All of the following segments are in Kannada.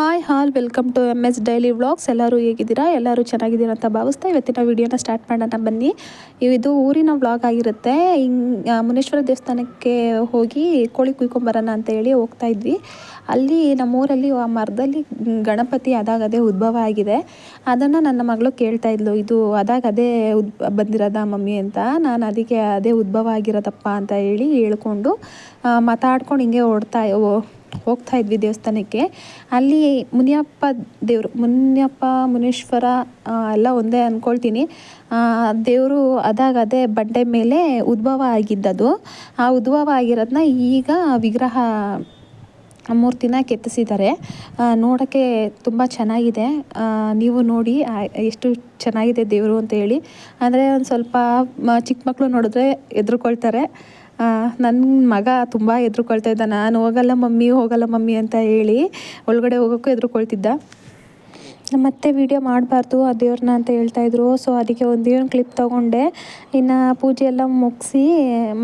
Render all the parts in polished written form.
Hi welcome to MS daily vlogs. ಎಲ್ಲರೂ ಹೇಗಿದ್ದೀರಾ? ಎಲ್ಲರೂ ಚೆನ್ನಾಗಿದ್ದೀರಾ ಅಂತ ಭಾವಿಸ್ತಾ ಇವತ್ತಿನ ವಿಡಿಯೋನ ಸ್ಟಾರ್ಟ್ ಮಾಡೋಣ ಬನ್ನಿ. ಇದು ಊರಿನ ವ್ಲಾಗ್ ಆಗಿರುತ್ತೆ. ಮುನೇಶ್ವರ ದೇವಸ್ಥಾನಕ್ಕೆ ಹೋಗಿ ಕೋಳಿ ಕುಯ್ಕೊಂಬರೋಣ ಅಂತ ಹೇಳಿ ಹೋಗ್ತಾ ಇದ್ವಿ. ಅಲ್ಲಿ ನಮ್ಮೂರಲ್ಲಿ ಆ ಮರದಲ್ಲಿ ಗಣಪತಿ ಅದಾಗದೇ ಉದ್ಭವ ಆಗಿದೆ. ಅದನ್ನು ನನ್ನ ಮಗಳು ಕೇಳ್ತಾ ಇದ್ಲು, ಇದು ಅದಾಗದೇ ಬಂದಿರೋದ ಮಮ್ಮಿ ಅಂತ. ನಾನು ಅದಕ್ಕೆ ಅದೇ ಉದ್ಭವ ಆಗಿರೋದಪ್ಪ ಅಂತ ಹೇಳ್ಕೊಂಡು ಮಾತಾಡ್ಕೊಂಡು ಹಿಂಗೆ ಹೋಗ್ತಾ ಇದ್ವಿ ದೇವಸ್ಥಾನಕ್ಕೆ. ಅಲ್ಲಿ ಮುನೇಶ್ವರ ಎಲ್ಲ ಒಂದೇ ಅಂದ್ಕೊಳ್ತೀನಿ. ದೇವರು ಅದೇ ಬಂಡೆ ಮೇಲೆ ಉದ್ಭವ ಆಗಿದ್ದದು. ಆ ಉದ್ಭವ ಆಗಿರೋದನ್ನ ಈಗ ವಿಗ್ರಹ ಮೂರ್ತಿನ ಕೆತ್ತಿಸಿದ್ದಾರೆ. ನೋಡೋಕ್ಕೆ ತುಂಬ ಚೆನ್ನಾಗಿದೆ. ನೀವು ನೋಡಿ ಎಷ್ಟು ಚೆನ್ನಾಗಿದೆ ದೇವರು ಅಂತ ಹೇಳಿ. ಅಂದರೆ ಒಂದು ಸ್ವಲ್ಪ ಚಿಕ್ಕ ಮಕ್ಕಳು ನೋಡಿದ್ರೆ ಹೆದ್ರುಕೊಳ್ತಾರೆ. ನನ್ನ ಮಗ ತುಂಬ ಹೆದ್ರುಕೊಳ್ತಾ ಇದ್ದ. ನಾನು ಹೋಗಲ್ಲ ಮಮ್ಮಿ ಅಂತ ಹೇಳಿ ಒಳಗಡೆ ಹೋಗೋಕ್ಕೂ ಹೆದ್ರುಕೊಳ್ತಿದ್ದ. ಮತ್ತೆ ವಿಡಿಯೋ ಮಾಡಬಾರ್ದು ಆ ದೇವ್ರನ್ನ ಅಂತ ಹೇಳ್ತಾಯಿದ್ರು. ಸೊ ಅದಕ್ಕೆ ಒಂದು ಕ್ಲಿಪ್ ತೊಗೊಂಡೆ. ಇನ್ನು ಪೂಜೆ ಎಲ್ಲ ಮುಗಿಸಿ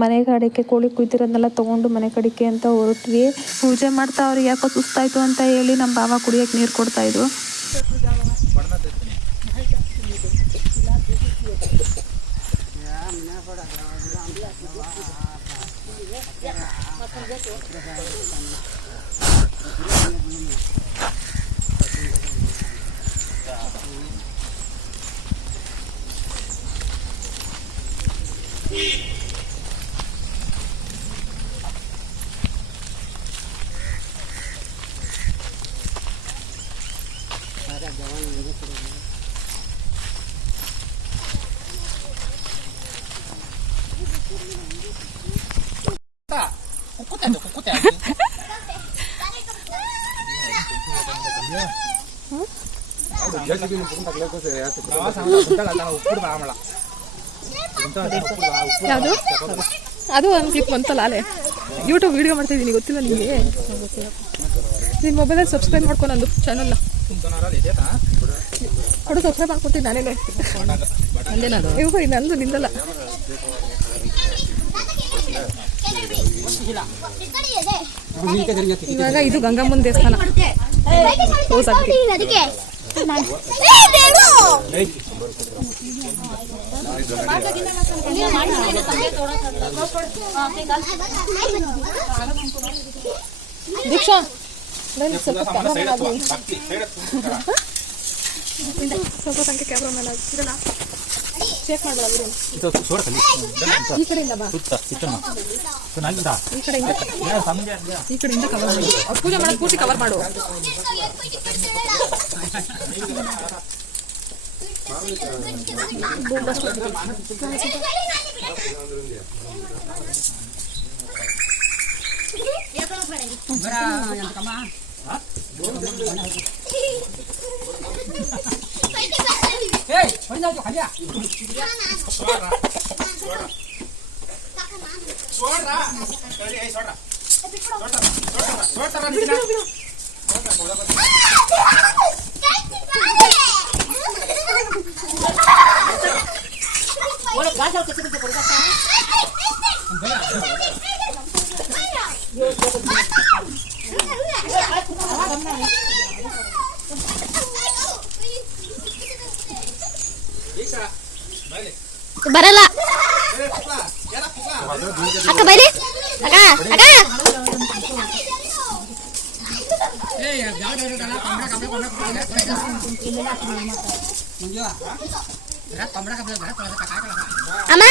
ಮನೆ ಕಡೆಗೆ ಕೋಳಿ ಕುಯ್ತಿರೋದನ್ನೆಲ್ಲ ತೊಗೊಂಡು ಮನೆ ಕಡೆಗೆ ಅಂತ ಹೊರಟ್ವಿ. ಪೂಜೆ ಮಾಡ್ತಾ ಅವ್ರಿಗೆ ಯಾಕೋ ಸುಸ್ತಾಯಿತು ಅಂತ ಹೇಳಿ ನಮ್ಮ ಬಾವ ಕುಡಿಯೋಕ್ಕೆ ನೀರು ಕೊಡ್ತಾಯಿದ್ರು. ಯಾವುದು ಅದು ಒಂದು ಕ್ಲಿಪ್ ಬಂತಲ್ಲ ಅಲ್ಲೇ ಯೂಟ್ಯೂಬ್ ವಿಡಿಯೋ ಮಾಡ್ತಾ ಇದ್ದೀನಿ, ಗೊತ್ತಿಲ್ಲ ನಿಮಗೆ? ನಿನ್ನ ಮೊಬೈಲಲ್ಲಿ ಸಬ್ಸ್ಕ್ರೈಬ್ ಮಾಡ್ಕೊ ನಂದು ಚಾನಲ್ನ ಕೊಡು. ಸಬ್ಸ್ಕ್ರೈಬ್ ಮಾಡ್ಕೊತೀನಿ ನಾನೇನೆ. ಇವಾಗ ನಂದು ನಿಂದಲ್ಲ. ಇವಾಗ ಇದು ಗಂಗಮ್ಮನ ದೇವಸ್ಥಾನ. ದೀಕ್ಷಾ ಸ್ವಲ್ಪ ಸಂಖ್ಯೆ ಕ್ಯಾಮ್ರಾಮನ್ ಆಗಿರಲ್ಲ. ಚೇಕ್ ಮಾಡಲ್ಲ. ಈ ಕಡೆಯಿಂದ ಬಾ, ಈ ಕಡೆಯಿಂದ ಕವರ್ ಮಾಡಿ. ಅವ್ರು ಪೂಜೆ ಮಾಡೋದು ಪೂರ್ತಿ ಕವರ್ ಮಾಡು. ಬರಲ್ಲ ಅಕ್ಕ, ಬೈಲಿ ಅಕ್ಕ. ಅಮ್ಮ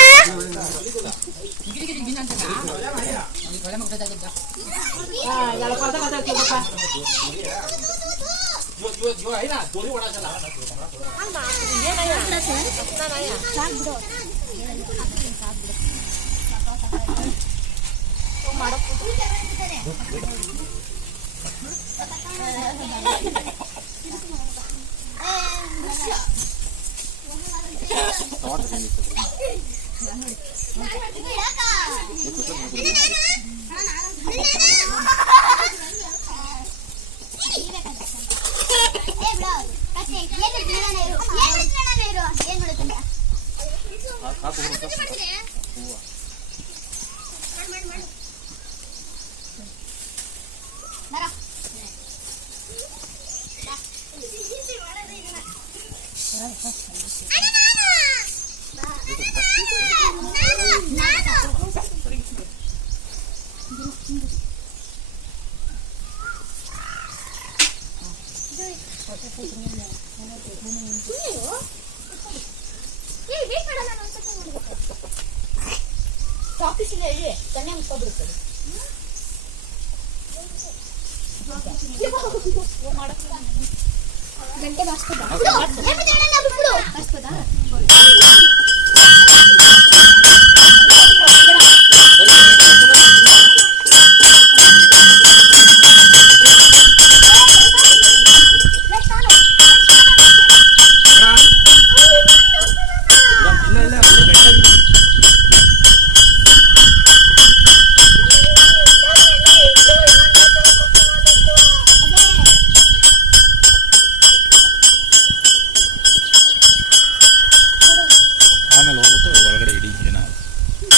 ಆಮೇಲೆ ಹೋಗ್ಬಿಟ್ಟು ಒಳಗಡೆ ಇಡೀ ಜನ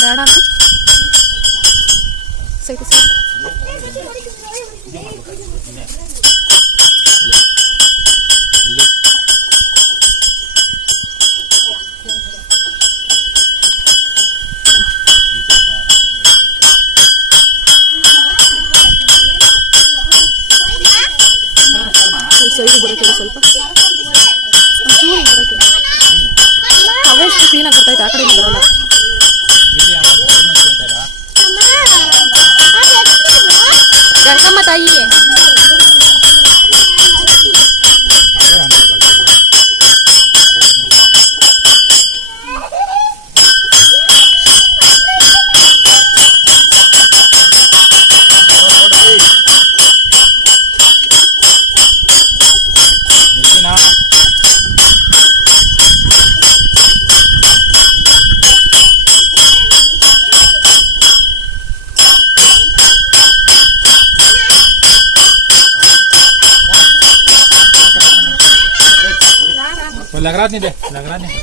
ಬೇಡ ಅಂತ ಸೈಡ್ ಸೈಡ್ ಸೈಡ್ ಬರೋಕೆ ಸ್ವಲ್ಪ ಚೂರು ಬರೋಕೆ ಅವಷ್ಟು ಕ್ಲೀನಾಗಿ ಬರ್ತೈತೆ ಆ ಕಡೆ ಬರಲ್ಲ. ಗಂಗಮ್ಮ ತಾಯಿ लग नहीं दे लग रहा नहीं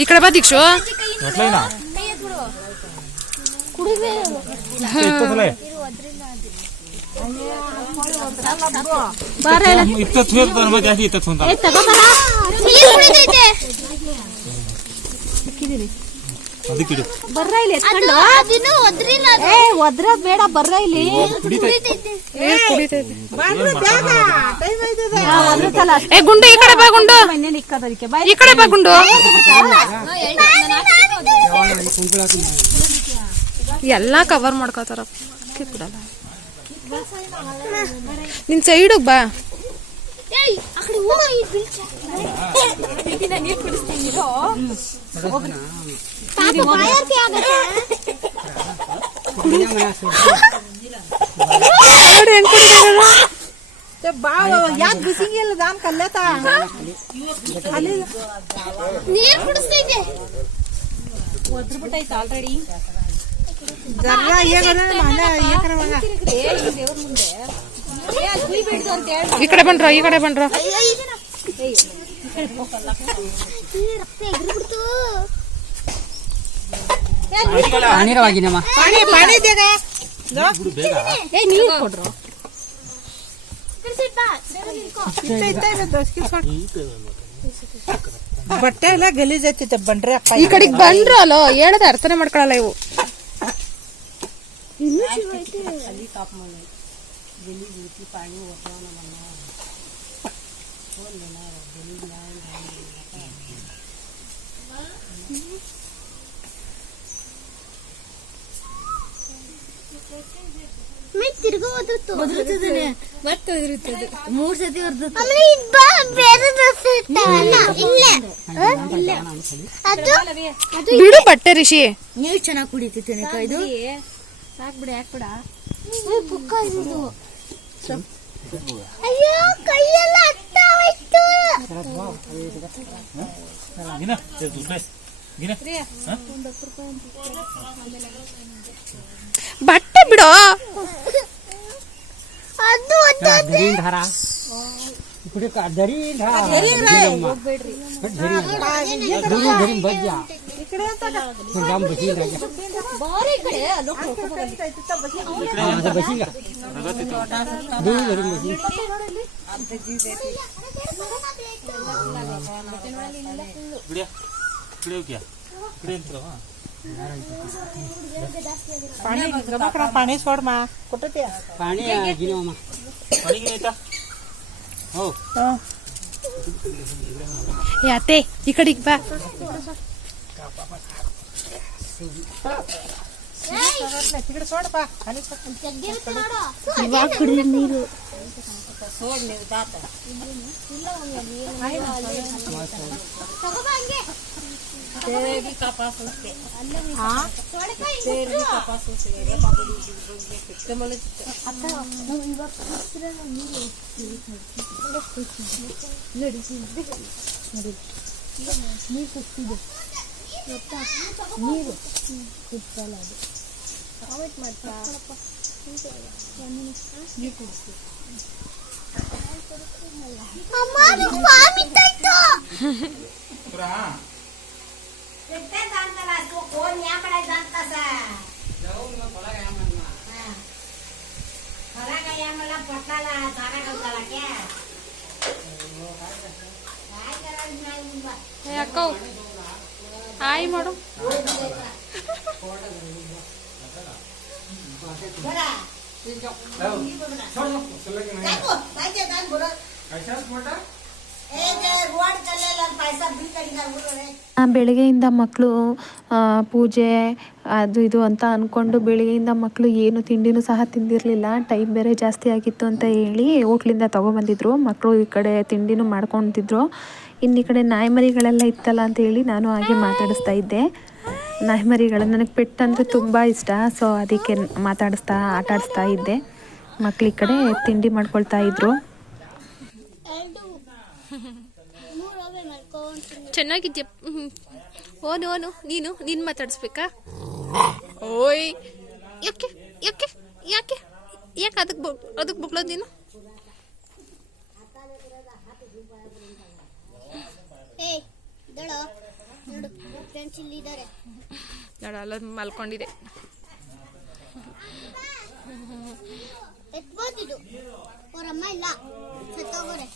ಈ ಕಡೆ ಬಾ ದೀಕ್ಷು. ಒದ್ರ ಬೇಡ ಬರ್ರ ಇಲ್ಲಿ ಗುಂಡು ಈ ಕಡೆ ಬಾ ಗುಂಡು ಈ ಕಡೆ ಬಾ ಗುಂಡು. ಎಲ್ಲಾ ಕವರ್ ಮಾಡ್ಕೋತಾರ ನಿನ್ ಸೈಡ್ ಬಾ. ಯಾಕೆ ಬಿಸಿಂಗಿಲ್ಲ ದಾನ್ ಕಲ್ಲೇತ ನೀರ್ ಕುಡಿಸ್ತೈತೆ ಒದ್ರಬಿಟ್ಟೈತೆ ಆಲ್ರೆಡಿ ಜರ್ರ ಈ ಕಡೆ ಬನ್ರ ಈ ಕಡೆ ಬನ್ರ. ನೀರು ಕೊಡ್ರು ಬಟ್ಟೆ ಎಲ್ಲ ಗಲೀಜ್ ಐತಿ ಬನ್ರಿ ಅಕ್ಕ. ಈ ಕಡೆಗೆ ಬಂದ್ರ ಅಲ್ಲೋ ಹೇಳದ ಅರ್ಥನೇ ಮಾಡ್ಕೊಳಲ್ಲ ಇವು. ತಿರ್ಗೋ ಒದರುತ್ತದೆ ಮತ್ತೆ ಒದರುತ್ತದೆ 3 ಸತಿ ಒದರುತ್ತದೆ. ಬಿಡು ಬಟ್ಟೆ ರಿಷಿ. ನೀರು ಚೆನ್ನಾಗಿ ಕುಡಿತೈತೆ ಇದು ಸಾಕ್ಬಿಡಿ ಯಾಕೂಡ ಬುಕ್ಕ ಇದು. ಅಯ್ಯೋ ಕೈಯೆಲ್ಲ ಹತ್ತಾವೈತು. ಗಿನ ದುಡ್ಡೆ ಗಿನ ಬಟ್ಟೆ ಬಿಡೋ. ಬಿಡಿಯಾ ಬಿಡಿಯೋ ಕ್ಯಾ ಬಿಡಿ पाणी गबाकडा पाणी सोड मा कुठं ते पाणी गिनो मा पाणी गिना हो ಯಾತೆ ಈ ಕಡೆಗೆ ಬಾ. तिकडे सोड पा खाली ಇವಾಗ ಕುಡಿದ ನೀರು ಅಕ್ಕ ಹಾಯ್ ಮಾಡು. ಬೆಳಗ್ಗೆಯಿಂದ ಮಕ್ಕಳು ಪೂಜೆ ಅದು ಇದು ಅಂತ ಅಂದ್ಕೊಂಡು ಬೆಳಗ್ಗೆಯಿಂದ ಮಕ್ಕಳು ಏನು ತಿಂಡಿನೂ ಸಹ ತಿಂದಿರಲಿಲ್ಲ. ಟೈಮ್ ಬೇರೆ ಜಾಸ್ತಿ ಆಗಿತ್ತು ಅಂತ ಹೇಳಿ ಹೋಟ್ಲಿಂದ ತೊಗೊಬಂದಿದ್ರು. ಮಕ್ಕಳು ಈ ಕಡೆ ತಿಂಡಿನೂ ಮಾಡ್ಕೊತಿದ್ರು. ಇನ್ನು ಈ ಕಡೆ ನಾಯಿ ಮರಿಗಳೆಲ್ಲ ಇತ್ತಲ್ಲ ಅಂತ ಹೇಳಿ ನಾನು ಹಾಗೆ ಮಾತಾಡಿಸ್ತಾ ಇದ್ದೆ. ನಾಯಿ ಮರಿಗಳು ನನಗೆ ಪೆಟ್ ಅಂದರೆ ತುಂಬ ಇಷ್ಟ. ಸೊ ಅದಕ್ಕೆ ಮಾತಾಡಿಸ್ತಾ ಆಟ ಆಡಿಸ್ತಾ ಇದ್ದೆ. ಮಕ್ಳು ಈ ಕಡೆ ತಿಂಡಿ ಮಾಡ್ಕೊಳ್ತಾ ಇದ್ರು. ಚೆನ್ನಾಗಿದ್ಯ. ಓನು ನೀನು ಮಾತಾಡಿಸ್ಬೇಕಾ? ಓಯ್ ಯಾಕೆ ಯಾಕೆ ಯಾಕೆ ಯಾಕೆ ಅದಕ್ಕೆ ಬೊಗಳೋದು ನೀನು? ನೋಡು ಅಲ್ಲ ಮಲ್ಕೊಂಡಿದೆ. ಅವರಮ್ಮ ಇಲ್ಲ ಸತ್ತೋಗೋರೆ.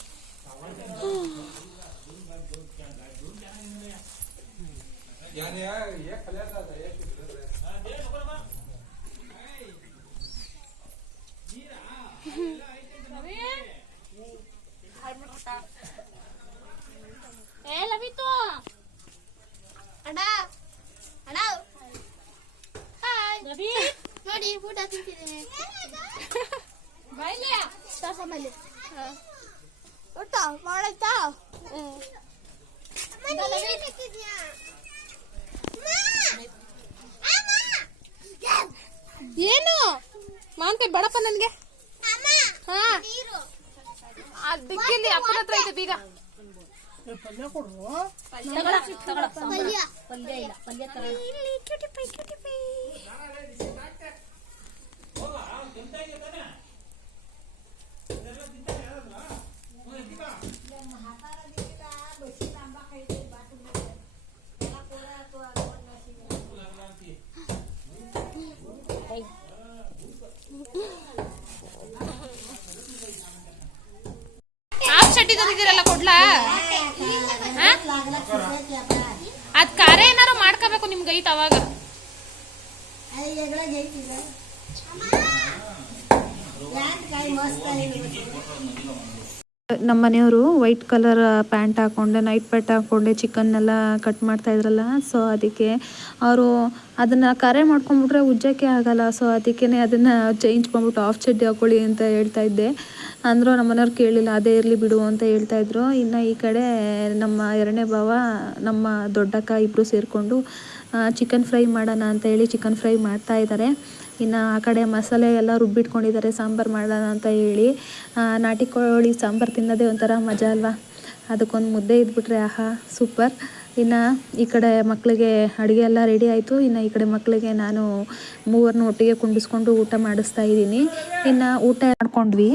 ನೋಡಿ ಊಟ ತಿಂತಿದ್ದೀನಿ. ಊಟ ಮಾಡಾಯ್ತಾ? ಏನು ಮಾನ್ಕಾಯಿ ಬೇಡಪ್ಪ ನನಗೆ. ದಿಕ್ಕಲ್ಲಿ ಅಪ್ಪನ ಹತ್ರ ಇದೆ ಬೀಗ. ಚಟ್ಟಿ ತಂದಿದ್ದೀರಲ್ಲ ಕೊಡ್ಲಾ? ಅದ್ ಖಾರ ಏನಾರು ಮಾಡ್ಕೋಬೇಕು ನಿಮ್ಗೆ ಐತ್ ಅವಾಗ. ನಮ್ಮ ಮನೆಯವರು ವೈಟ್ ಕಲರ್ ಪ್ಯಾಂಟ್ ಹಾಕ್ಕೊಂಡೆ ನೈಟ್ ಪ್ಯಾಂಟ್ ಹಾಕ್ಕೊಂಡೆ ಚಿಕನ್ನೆಲ್ಲ ಕಟ್ ಮಾಡ್ತಾ ಇದ್ರಲ್ಲ. ಸೊ ಅದಕ್ಕೆ ಅವರು ಅದನ್ನು ಕರೆ ಮಾಡ್ಕೊಂಬಿಟ್ರೆ ಉಜ್ಜೋಕ್ಕೆ ಆಗಲ್ಲ. ಸೊ ಅದಕ್ಕೇ ಅದನ್ನು ಚೇಂಜ್ ಮಾಡ್ಬಿಟ್ಟು ಆಫ್ ಚಡ್ಡಿ ಹಾಕ್ಕೊಳ್ಳಿ ಅಂತ ಹೇಳ್ತಾ ಇದ್ದೆ. ಅಂದರೂ ನಮ್ಮ ಮನೆಯವ್ರು ಕೇಳಿಲ್ಲ, ಅದೇ ಇರಲಿ ಬಿಡು ಅಂತ ಹೇಳ್ತಾಯಿದ್ರು. ಇನ್ನು ಈ ಕಡೆ ನಮ್ಮ ಎರಡನೇ ಭಾವ ನಮ್ಮ ದೊಡ್ಡಕ್ಕ ಇಬ್ಬರು ಸೇರಿಕೊಂಡು ಚಿಕನ್ ಫ್ರೈ ಮಾಡೋಣ ಅಂತ ಹೇಳಿ ಚಿಕನ್ ಫ್ರೈ ಮಾಡ್ತಾ ಇದ್ದಾರೆ. ಇನ್ನು ಆ ಕಡೆ ಮಸಾಲೆ ಎಲ್ಲ ರುಬ್ಬಿಟ್ಕೊಂಡಿದ್ದಾರೆ ಸಾಂಬಾರು ಮಾಡೋಣ ಅಂತ ಹೇಳಿ. ನಾಟಿ ಕೋಳಿ ಸಾಂಬಾರು ತಿನ್ನೋದೇ ಒಂಥರ ಮಜಾ ಅಲ್ವಾ. ಅದಕ್ಕೊಂದು ಮುದ್ದೆ ಇದ್ಬಿಟ್ರೆ ಆಹಾ ಸೂಪರ್. ಇನ್ನು ಈ ಕಡೆ ಮಕ್ಕಳಿಗೆ ಅಡುಗೆ ಎಲ್ಲ ರೆಡಿ ಆಯಿತು. ಇನ್ನು ಈ ಕಡೆ ಮಕ್ಕಳಿಗೆ ನಾನು ಮೂವರನ್ನು ಒಟ್ಟಿಗೆ ಕುಂಡಿಸ್ಕೊಂಡು ಊಟ ಮಾಡಿಸ್ತಾ ಇದ್ದೀನಿ. ಇನ್ನು ಊಟ ಮಾಡ್ಕೊಂಡ್ವಿ.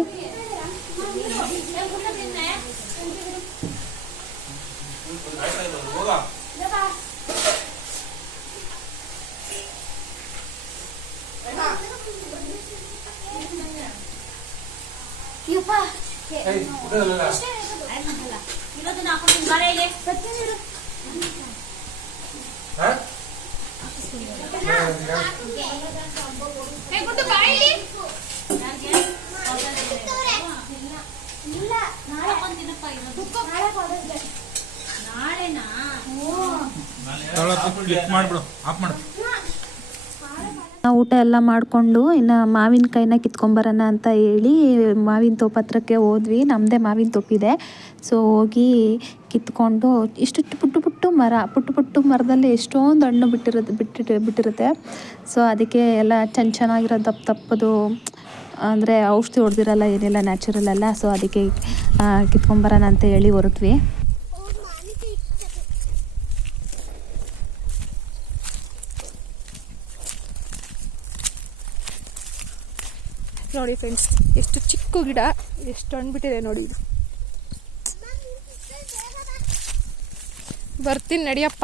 ಊಟ ಎಲ್ಲ ಮಾಡಿಕೊಂಡು ಇನ್ನು ಮಾವಿನಕಾಯಿನ ಕಿತ್ಕೊಂಬರೋಣ ಅಂತ ಹೇಳಿ ಮಾವಿನ ತೋಪ ಹತ್ರಕ್ಕೆ ಹೋದ್ವಿ. ನಮ್ಮದೇ ಮಾವಿನ ತೋಪಿದೆ. ಸೊ ಹೋಗಿ ಕಿತ್ಕೊಂಡು ಇಷ್ಟು ಪುಟ್ಟು ಪುಟ್ಟು ಮರದಲ್ಲಿ ಎಷ್ಟೊಂದು ಹಣ್ಣು ಬಿಟ್ಟಿರುತ್ತೆ. ಸೊ ಅದಕ್ಕೆ ಎಲ್ಲ ಚೆನ್ನಾಗಿರೋ ದಪ್ಪದು ಅಂದರೆ ಔಷಧಿ ಹೊಡೆದಿರಲ್ಲ, ಏನೆಲ್ಲ ನ್ಯಾಚುರಲ್ ಅಲ್ಲ. ಸೊ ಅದಕ್ಕೆ ಕಿತ್ಕೊಂಬರೋಣ ಅಂತ ಹೇಳಿ ಹೊರಟ್ವಿ. ನೋಡಿ ಫ್ರೆಂಡ್ಸ್, ಎಷ್ಟು ಚಿಕ್ಕ ಗಿಡ, ಎಷ್ಟು ಹಣ್ಣು ಬಿಟ್ಟಿದೆ ನೋಡಿ. ಇದು ಬರ್ತೀನಿ ನಡಿಯಪ್ಪ.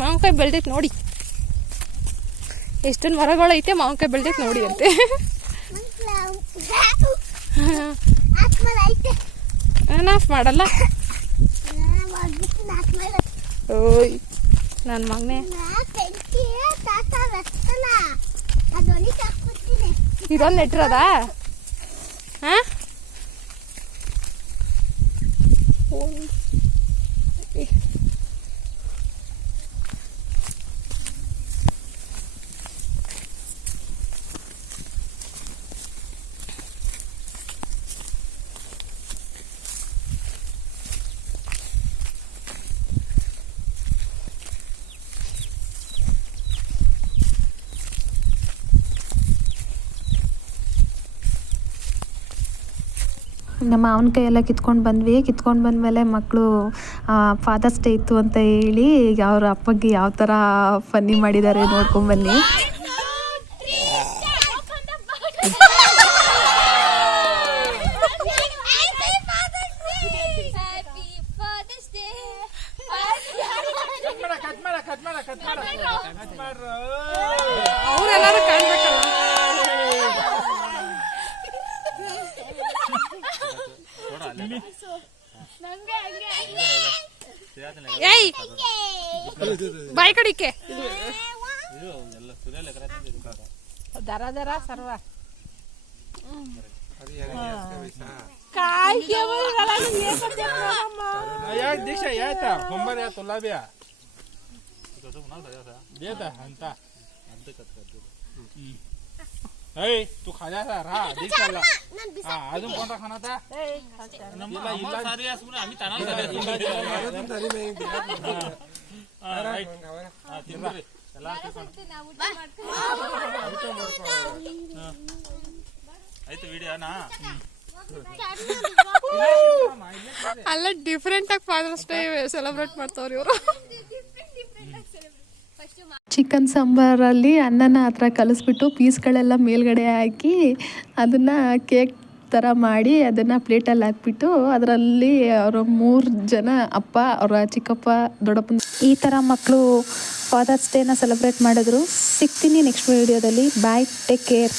ಮಾವಿನಕಾಯಿ ಬೆಳ್ದೈತೆ ನೋಡಿ. ಎಷ್ಟೊಂದು ಮರಗಳೈತೆ, ಮಾವಿನಕಾಯಿ ಬೆಳ್ದೈತೆ ನೋಡಿ ಅಂತೆ. ನಾನು ಆಫ್ ಮಾಡಲ್ಲ. ಓಯ್ ನನ್ನ ಮಗನೇ, ಇದೊಂದು ನೆಟ್ಟಿರೋದಾ? ಹಾಂ, ನಮ್ಮ ಮಾವಿನಕಾಯಿ ಎಲ್ಲ ಕಿತ್ಕೊಂಡು ಬಂದಮೇಲೆ ಮಕ್ಕಳು ಫಾದರ್ಸ್ ಡೇ ಇತ್ತು ಅಂತ ಹೇಳಿ ಅವ್ರ ಅಪ್ಪಗೆ ಯಾವ ಥರ ಫನ್ನಿ ಮಾಡಿದ್ದಾರೆ ನೋಡ್ಕೊಂಡ್ಬನ್ನಿ. ಅವರೆಲ್ಲರೂ ಕಾಣ್ಬೇಕಲ್ಲ. ಏಯ್ ಬಾಯ್ ಕಡಿಕೆ ದರ ಸರ್ವ दीक्षा यायचा सोमवार या तुला बिया देता हंता ऐ तू खाल्याचा राहा दीक्षाला हा अजून कोणता खानाचा ನಮ್ಮ ಸಾರಿ ಸುಮ್ಮನೆ ಆಮಿ ತಾನ ತಿನ್ರಿ ಎಲ್ಲ ಆಯ್ತು ವಿಡಿಯೋನಾ. ಅಲ್ಲ ಡಿಫ್ರೆಂಟ್ ಆಗಿ ಫಾದರ್ಸ್ ಡೇ ಸೆಲೆಬ್ರೇಟ್ ಮಾಡ್ತಾವ್ರಿ ಇವರು. ಚಿಕನ್ ಸಾಂಬಾರಲ್ಲಿ ಅನ್ನನ ಆ ಥರ ಕಲಿಸ್ಬಿಟ್ಟು ಪೀಸ್ಗಳೆಲ್ಲ ಮೇಲ್ಗಡೆ ಹಾಕಿ ಅದನ್ನು ಕೇಕ್ ಥರ ಮಾಡಿ ಅದನ್ನು ಪ್ಲೇಟಲ್ಲಿ ಹಾಕ್ಬಿಟ್ಟು ಅದರಲ್ಲಿ ಅವರು 3 ಜನ ಅಪ್ಪ, ಅವರ ಚಿಕ್ಕಪ್ಪ, ದೊಡ್ಡಪ್ಪನ ಈ ಥರ ಮಕ್ಕಳು ಫಾದರ್ಸ್ ಡೇನ ಸೆಲೆಬ್ರೇಟ್ ಮಾಡಿದ್ರು. ಸಿಗ್ತೀನಿ ನೆಕ್ಸ್ಟ್ ವಿಡಿಯೋದಲ್ಲಿ. ಬಾಯ್, ಟೇಕ್ ಕೇರ್.